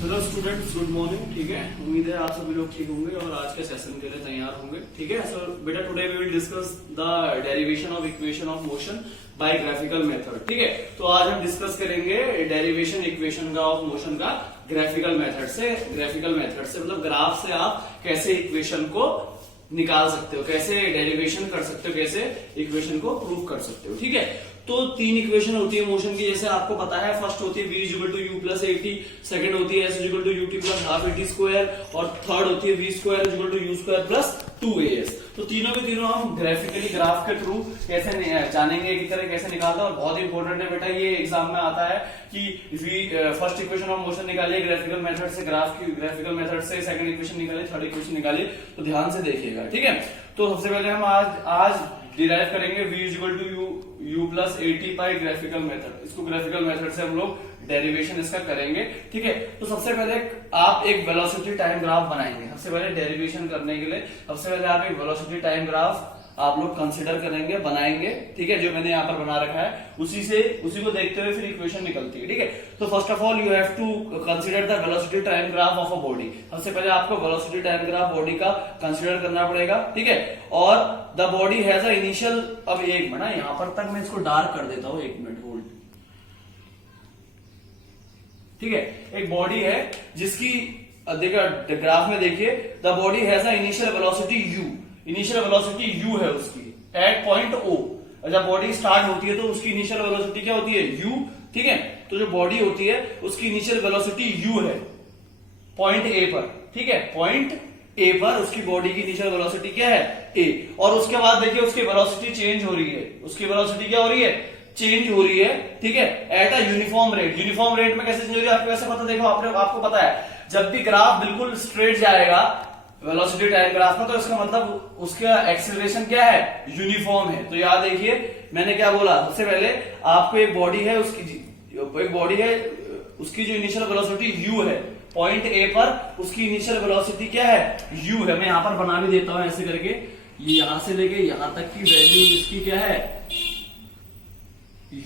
Hello students, good morning. ठीक है, उम्मीद है आप सभी लोग ठीक होंगे और आज के सेशन के लिए तैयार होंगे। ठीक है, सो बेटा today we will discuss the derivation of equation of motion by graphical method. ठीक है, तो आज हम डिस्कस करेंगे डेरिवेशन इक्वेशन का ऑफ मोशन का ग्राफिकल मेथड से। ग्राफिकल मेथड से मतलब ग्राफ से आप कैसे इक्वेशन को निकाल सकते हो, कैसे डेरिवेशन कर सकते हो, कैसे इक्वेशन को प्रूव कर सकते हो। ठीक है, तो तीन इक्वेशन होती है मोशन की, जैसे आपको पता है। फर्स्ट होती है v equal to u plus a t, second होती है s equal to u t plus half a t square, और थर्ड होती है v square equal to u square plus 2as। तो तीनों के तीनों हम ग्राफिकली ग्राफ के थ्रू कैसे जानेंगे की तरह कैसे निकालते हैं। और बहुत इंपॉर्टेंट है बेटा, ये एग्जाम में आता है कि फर्स्ट इक्वेशन ऑफ मोशन निकालिए ग्राफिकल मेथड से, ग्राफ की ग्राफिकल मेथड से सेकंड इक्वेशन निकालिए, थर्ड इक्वेशन निकालिए। तो ध्यान से देखिएगा। ठीक है, तो सबसे पहले हम आज डिराइव करेंगे v equal to u plus a t by graphical method. इसको ग्राफिकल मेथड से हम लोग डेरिवेशन इसका करेंगे। ठीक है, तो सबसे पहले आप एक वेलोसिटी टाइम ग्राफ बनाएंगे। सबसे पहले डेरिवेशन करने के लिए सबसे पहले आप एक वेलोसिटी टाइम ग्राफ आप लोग कंसिडर करेंगे, बनाएंगे। ठीक है, जो मैंने यहाँ पर बना रखा है उसी को देखते हुए फिर इक्वेशन निकलती है। ठीक है, तो first of all you have to consider the velocity time graph of a body. सबसे पहले आपको वेलोसिटी टाइम ग्राफ बॉडी का कंसिडर करना पड़ेगा। ठीक है, और the body has a initial, अब एक मिनट यहाँ पर तक मैं इसको डार्क कर देता हूँ, एक मिनट होल्ड। ठीक है, एक बॉडी है जिसकी देखिए ग्राफ में देखिए, the body has a initial velocity u। Initial velocity u है उसकी एट पॉइंट O। जब बॉडी स्टार्ट होती है तो उसकी इनिशियल वेलोसिटी क्या होती है, u। ठीक है, तो जो बॉडी होती है उसकी इनिशियल वेलोसिटी u है पॉइंट A पर। ठीक है, पॉइंट A पर उसकी बॉडी की इनिशियल वेलोसिटी क्या है, a। और उसके बाद देखिए उसकी वेलोसिटी चेंज हो रही है। उसकी वेलोसिटी क्या हो रही है, चेंज हो रही है। ठीक है, at a uniform rate. Uniform rate में कैसे चेंज हो रही है आपको कैसे पता, देखो आपको पता है जब भी ग्राफ बिल्कुल स्ट्रेट जाएगा वेलोसिटी टाइम ग्राफ में, तो इसका मतलब उसका एक्सीलरेशन क्या है, यूनिफॉर्म है। तो याद देखिए मैंने क्या बोला, सबसे पहले आपको एक बॉडी है उसकी जो इनिशियल वेलोसिटी u है पॉइंट A पर, उसकी इनिशियल वेलोसिटी क्या है, u है। मैं यहां पर बना भी देता हूं ऐसे करके, ये यहां से लेके यहां तक की वैल्यू इसकी क्या है,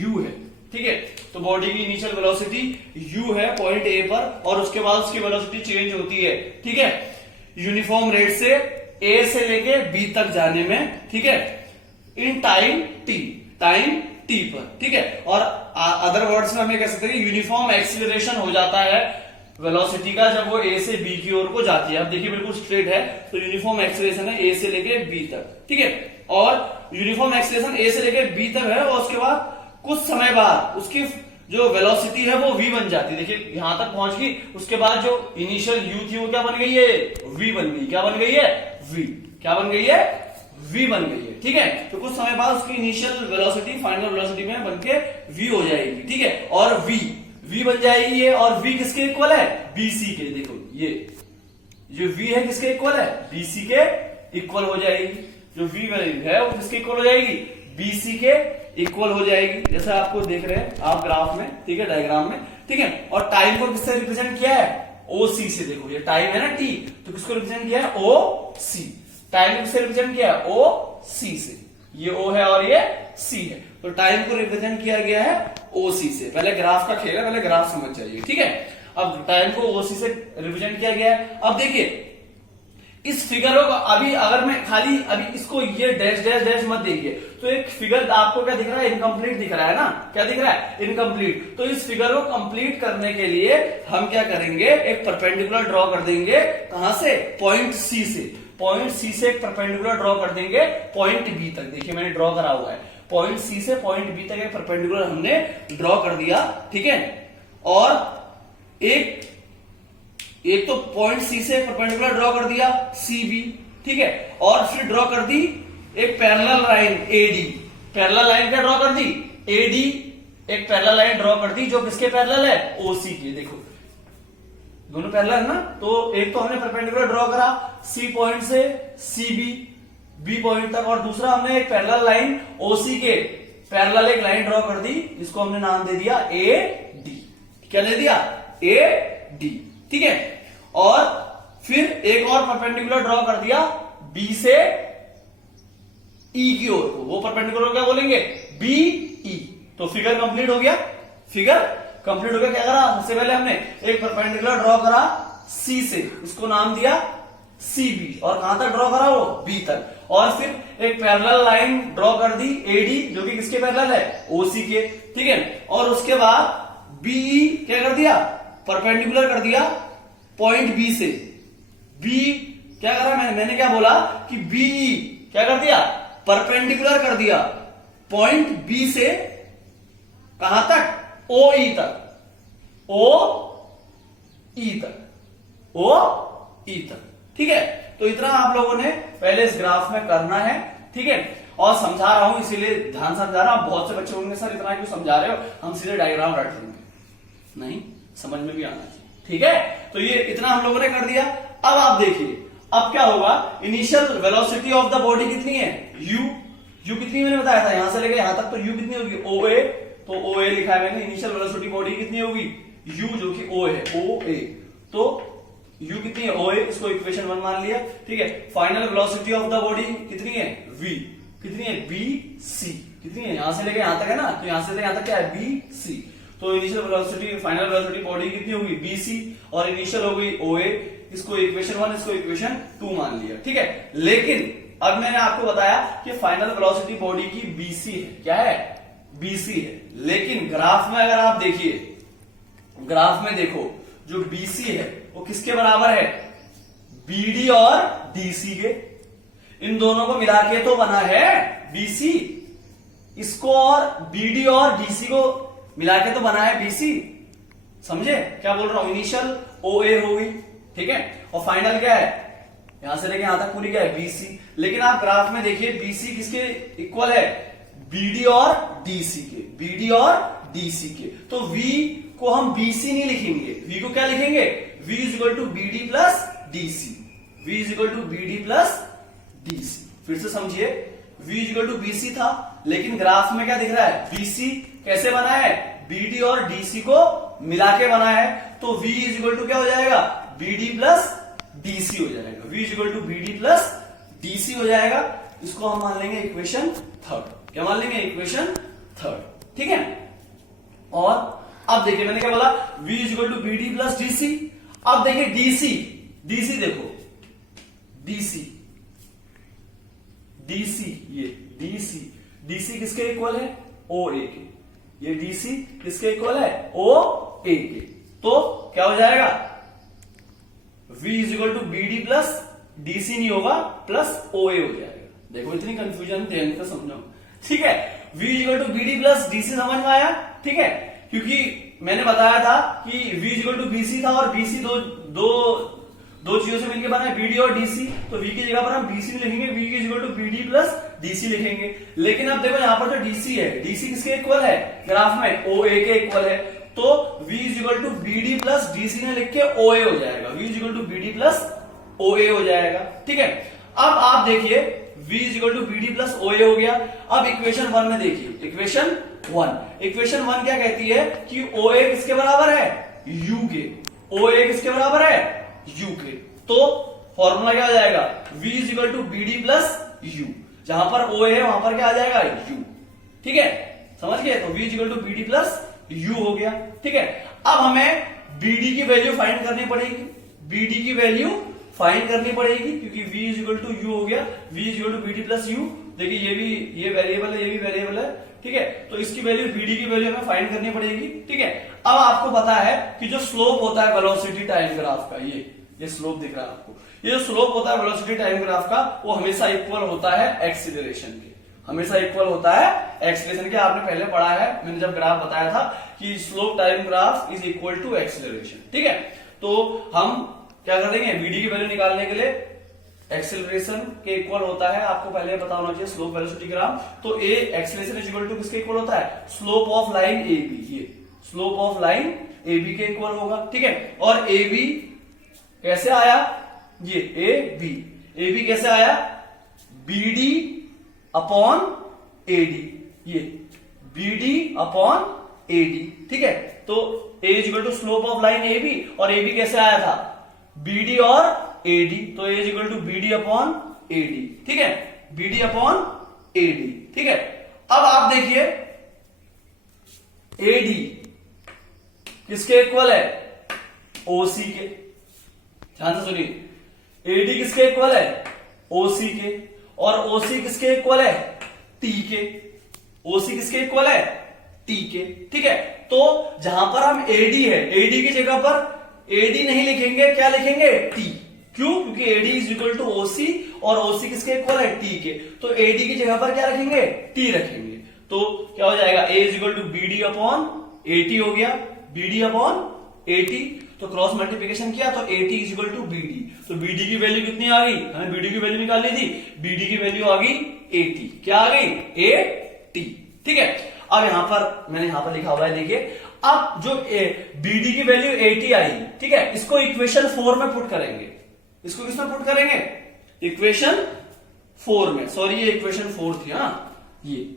u है। ठीक है, तो बॉडी की इनिशियल वेलोसिटी u है पॉइंट A पर, और उसके बाद उसकी वेलोसिटी चेंज होती है। ठीक है, यूनिफॉर्म रेट से A से लेके B तक जाने में। ठीक है, इन टाइम t पर। ठीक है, और अदर वर्ड्स में हमें कह सकते हैं यूनिफॉर्म एक्सीलरेशन हो जाता है वेलोसिटी का जब वो A से B की ओर को जाती है। अब देखिए बिल्कुल स्ट्रेट है तो यूनिफॉर्म एक्सीलरेशन है A से लेके B तक। ठीक है, और यूनिफॉर्म एक्सीलरेशन A से लेके B तक है, और उसके बाद कुछ समय बाद उसकी जो वेलोसिटी है वो v बन जाती है। देखिए यहां तक पहुंच गई, उसके बाद जो इनिशियल u थी वो क्या बन गई है, v बन गई। क्या बन गई है, v। क्या बन गई है, v बन गई है। ठीक है, तो कुछ समय बाद उसकी इनिशियल वेलोसिटी फाइनल वेलोसिटी में बनके v हो जाएगी। ठीक है, और v बन जाएगी ये, और v किसके इक्वल है, bc के। देखो ये जो v है किसके इक्वल है, bc के इक्वल हो जाएगी। जो v है वो किसके इक्वल हो जाएगी, bc के इक्वल हो जाएगी, जैसा आपको देख रहे हैं आप ग्राफ में। ठीक है, डायग्राम में। ठीक है, और टाइम को किससे रिप्रेजेंट किया है, OC से। देखो ये टाइम है ना t, तो किसको रिप्रेजेंट किया है, OC। टाइम को किससे रिप्रेजेंट किया है, OC से। ये O है और ये C है, तो टाइम को रिप्रेजेंट किया गया है OC से। पहले ग्राफ का खेल है, पहले ग्राफ समझ जाइए। ठीक है, अब टाइम को OC से रिप्रेजेंट किया गया है। अब देखिए इस फिगर को अभी अगर मैं खाली अभी इसको ये डैश डैश डैश मत देखिए, तो एक फिगर आपको क्या दिख रहा है, इनकम्प्लीट दिख रहा है ना। क्या दिख रहा है, इनकम्प्लीट। तो इस फिगर को कंप्लीट करने के लिए हम क्या करेंगे, एक परपेंडिकुलर ड्रॉ कर देंगे। कहां से, पॉइंट C से। पॉइंट C से एक परपेंडिकुलर ड्रॉ कर देंगे पॉइंट B तक। देखिए मैंने ड्रॉ करा हुआ है, पॉइंट C से पॉइंट B तक एक परपेंडिकुलर हमने ड्रॉ कर दिया। ठीक है, और एक तो पॉइंट C से परपेंडिकुलर ड्रॉ कर दिया CB। ठीक है, और फिर ड्रॉ कर दी एक parallel line AD। Parallel line क्या ड्रॉ कर दी, AD। एक पैरेलल लाइन ड्रॉ कर दी जो किसके पैरेलल है, OC के। देखो दोनों पैरेलल है ना, तो एक तो हमने परपेंडिकुलर ड्रॉ करा C पॉइंट से CB B पॉइंट तक, और दूसरा हमने एक पैरेलल लाइन OC के पैरेलल एक लाइन ड्रॉ कर दी जिसको हमने नाम दे दिया AD। क्या दे दिया, AD। ठीक है, और फिर एक और परपेंडिकुलर ड्रॉ कर दिया B से E की ओर को। वो परपेंडिकुलर क्या बोलेंगे, BE। तो फिगर कंप्लीट हो गया, फिगर कंप्लीट हो गया। क्या करा, सबसे पहले हमने एक परपेंडिकुलर ड्रॉ करा सी से, इसको नाम दिया सी बी, और कहां तक ड्रॉ करा, वो बी तक। और फिर एक पैरेलल लाइन ड्रॉ कर दी एडी, जो कि किसके पैरेलल है, ओसी के, ठीक है। और उसके बाद बीई क्या कर दिया, परपेंडिकुलर कर दिया पॉइंट बी से। बी क्या करा, मैंने क्या बोला कि बीई क्या कर दिया, परपेंडिकुलर कर दिया पॉइंट बी से कहां तक, ओ ई तक, ओ ई तक, ओ ई तक, ठीक है। तो इतना आप लोगों ने पहले इस ग्राफ में करना है, ठीक है। और समझा रहा हूं इसीलिए ध्यान से समझा रहा हूं। बहुत से बच्चे होंगे सर इतना क्यों समझा रहे हो, हम सीधे डायग्राम रट लेंगे, नहीं, समझ में भी आना चाहिए, ठीक है। तो ये इतना हम लोगों ने कर दिया। अब आप देखिए अब क्या होगा, initial velocity of the body कितनी है, यू। यू कितनी मैंने बताया था, यहां से लेके यहां तक, तो यू कितनी होगी, ओ ए, तो ओ ए लिखा है मैंने। इनिशियल वेलोसिटी बॉडी कितनी होगी, यू, जो कि ओ है, ओ ए, तो यू कितनी है, ओ ए, इसको इक्वेशन 1 मान लिया, ठीक है। Final velocity of the body कितनी है, वी, कितनी है, बी सी, कितनी है, यहां से लेके यहां तक है ना, तो यहां से लेके यहां तक क्या है, बी सी। तो initial velocity, final velocity body कितनी होगी, बी सी, और इनिशियल हो गई ओ ए, इसको इक्वेशन 1, इसको इक्वेशन 2 मान लिया, ठीक है। लेकिन अब मैंने आपको बताया कि फाइनल वेलोसिटी बॉडी की बीसी है, क्या है, बीसी है। लेकिन ग्राफ में अगर आप देखिए, ग्राफ में देखो जो बीसी है वो किसके बराबर है, बीडी और डीसी के। इन दोनों को मिला के तो बना है बीसी, इसको और बीडी और डीसी को मिला के तो बना है बीसी। समझे क्या बोल रहा हूं, इनिशियल ओ ए हो गई, ठीक है, और फाइनल क्या है, यहां से लेके यहां तक पूरी क्या है, बीसी। लेकिन आप ग्राफ में देखिए बीसी किसके इक्वल है, बीडी और डीसी के, बीडी और डीसी के। तो वी को हम बीसी नहीं लिखेंगे, वी को क्या लिखेंगे, v is equal to BD plus DC, v is equal to BD plus DC. फिर से समझिए, v is equal to BC था, लेकिन ग्राफ में क्या दिख रहा है, बीसी कैसे बना है, बीडी और डीसी को मिला के बना है, तो v इज इक्वल टू क्या हो जाएगा, बीडी प्लस डीसी हो जाएगा, v is equal to BD plus DC हो जाएगा। इसको हम मान लेंगे इक्वेशन 3, क्या मान लेंगे, इक्वेशन 3, ठीक है। और अब देखिए मैंने क्या बोला, v is equal to BD plus DC. अब देखिए डीसी, डीसी देखो, डीसी, डीसी, ये डीसी, डीसी किसके इक्वल है, ओ ए के, ये डीसी किसके इक्वल है, ओ ए के। तो क्या हो जाएगा, v is equal to BD plus DC नहीं होगा, प्लस ओ ए हो जाएगा। देखो इतनी कंफ्यूजन ध्यान से समझो, ठीक है। v is equal to BD plus DC समझ में आया, ठीक है, क्योंकि मैंने बताया था कि v is equal to BC था, और बीसी दो चीजों से मिलकर बना है, बीडी और डीसी। तो v की जगह पर हम बीसी नहीं लिखेंगे, v is equal to BD plus DC लिखेंगे। लेकिन अब देखो यहाँ पर जो डीसी है, डीसी किसके इक्वल है, ग्राफ में ओ ए के इक्वल है, तो v is equal to BD plus DC ने लिख के ओ ए हो जाएगा, v is equal to BD plus O A हो जाएगा, ठीक है। अब आप देखिए v is equal to BD plus O A हो गया। अब इक्वेशन 1 में देखिए, इक्वेशन 1 क्या कहती है कि ओ ए किसके बराबर है, u के, ओ ए किसके बराबर है, u के। तो फॉर्मूला क्या आ जाएगा, v is equal to BD plus u, जहां पर ओ ए है वहां पर क्या आ जाएगा, u, ठीक है, समझ गए। तो v is equal to BD plus u हो गया, ठीक है। अब हमें bd की वैल्यू फाइंड करनी पड़ेगी, bd की वैल्यू फाइंड करनी पड़ेगी, क्योंकि v is equal to u हो गया, v is equal to BD plus u। देखिए ये वेरिएबल है, ये भी वेरिएबल है, ठीक है। तो इसकी वैल्यू bd की वैल्यू हमें फाइंड करनी पड़ेगी, ठीक है। अब आपको पता है कि जो स्लोप होता है वेलोसिटी टाइम ग्राफ का, ये स्लोप दिख रहा है आपको, ये जो स्लोप होता है वेलोसिटी टाइम ग्राफ का, वो हमेशा इक्वल होता है एक्सीलरेशन के, हमेशा इक्वल होता है एक्सीलरेशन के। आपने पहले पढ़ा है, मैंने जब ग्राफ बताया था कि slope time graph is equal to acceleration, ठीक है। तो हम क्या कर देंगे, bd की वैल्यू निकालने के लिए एक्सेलरेशन के इक्वल होता है, आपको पहले पता होना चाहिए स्लोप वेलोसिटी ग्राफ। तो a acceleration is equal to किसके इक्वल होता है, slope of line A B, ये slope of line A B के इक्वल होगा, ठीक है। और ए बी कैसे आया, ये ए बी कैसे आया, bd अपॉन एडी, ये bd अपॉन एडी, ठीक है। तो a is equal to slope of line A B, और ए बी कैसे आया था, bd और AD, तो a is equal to BD upon AD, ठीक है, BD अपॉन AD, ठीक है। अब आप देखिए AD किसके इक्वल है? ओसी के। ध्यान से सुनिए, एडी किसके इक्वल है? ओसी के। और ओसी किसके इक्वल है? टी के। ओसी किसके इक्वल है? टी के। ठीक है, तो जहां पर हम एडी है, एडी की जगह पर एडी नहीं लिखेंगे, क्या लिखेंगे? टी। क्यों? क्योंकि AD is equal to OC और ओसी किसके इक्वल है? टी के। तो एडी की जगह पर क्या रखेंगे? टी रखेंगे। तो क्या हो जाएगा? A is equal to BD upon AT हो गया, बीडी अपॉन एटी। तो क्रॉस मल्टीप्लिकेशन किया तो AT is equal to BD. तो बीडी की वैल्यू कितनी आ गई? हमें बीडी की वैल्यू निकालनी थी, बीडी की वैल्यू आ गई एटी। क्या आ गई? एटी। ठीक है, अब यहां पर मैंने यहां पर लिखा हुआ है, देखिए अब जो बीडी की वैल्यू 80 आई, ठीक है, इसको इक्वेशन 4 में पुट करेंगे। इसको किसमें पुट करेंगे? इक्वेशन 4 में। सॉरी, ये इक्वेशन 4 थी। हाँ, ये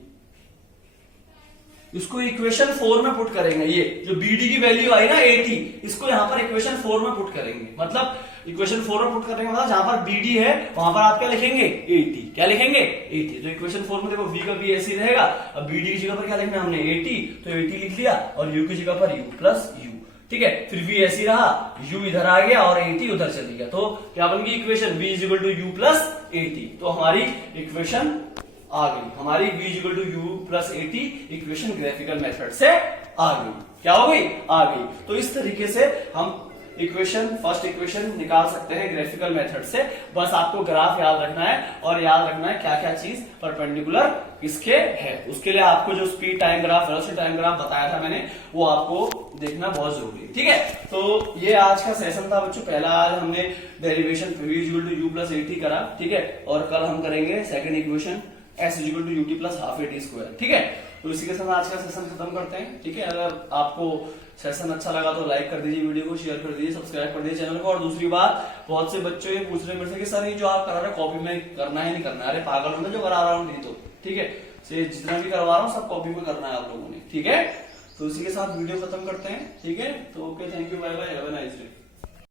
इसको इक्वेशन 4 में पुट करेंगे। ये जो बीडी की वैल्यू आई ना 80, इसको यहां पर इक्वेशन 4 में पुट करेंगे। मतलब इक्वेशन 4 में पुट करेंगे, मतलब जहां पर बीडी है वहां पर आप क्या लिखेंगे? 80। क्या लिखेंगे? 80। तो इक्वेशन 4 में देखो वी का वी ऐसे ही रहेगा। अब बीडी की जगह पर क्या लिखना है हमने? 80, तो 80 लिख लिया और यू की जगह पर यू प्लस यू। ठीक है, फिर वी ऐसे ही रहा, u इधर आ गया और 80 उधर चली गया। तो क्या बन गई equation? v is equal to u plus 80। तो हमारी इक्वेशन आ गई, हमारी v is equal to u plus 80 equation graphical method से आ गई। क्या हो गई? आ गई। तो इस तरीके से हम इक्वेशन, फर्स्ट इक्वेशन निकाल सकते हैं ग्राफिकल मेथड से। बस आपको ग्राफ याद रखना है और याद रखना है क्या क्या चीज परपेंडिकुलर किसके है। उसके लिए आपको जो speed time graph, velocity time graph बताया था मैंने, वो आपको देखना बहुत जरूरी है। ठीक है, तो ये आज का सेशन था बच्चों। पहला आज हमने derivation v is equal to u plus 80 करा। ठीक है, और कल हम करेंगे second equation s is equal to u t plus half a t square. ठीक है, तो इसी के साथ आज का सेशन खत्म करते हैं। ठीक है, अगर आपको सेशन अच्छा लगा तो लाइक कर दीजिए, वीडियो को शेयर कर दीजिए, सब्सक्राइब कर दीजिए चैनल को। और दूसरी बात, बहुत से बच्चों ये पूछ रहे मेरे से कि सर ये जो आप करा रहे कॉपी में करना है नहीं करना है? अरे पागल हूं मैं जो करा रहा हूँ, नहीं तो ठीक है, जितना भी करवा रहा हूँ सब कॉपी में करना है आप लोगों ने। ठीक है, तो इसी के साथ वीडियो खत्म करते हैं। ठीक है, तो okay, thank you, bye bye, have a nice day.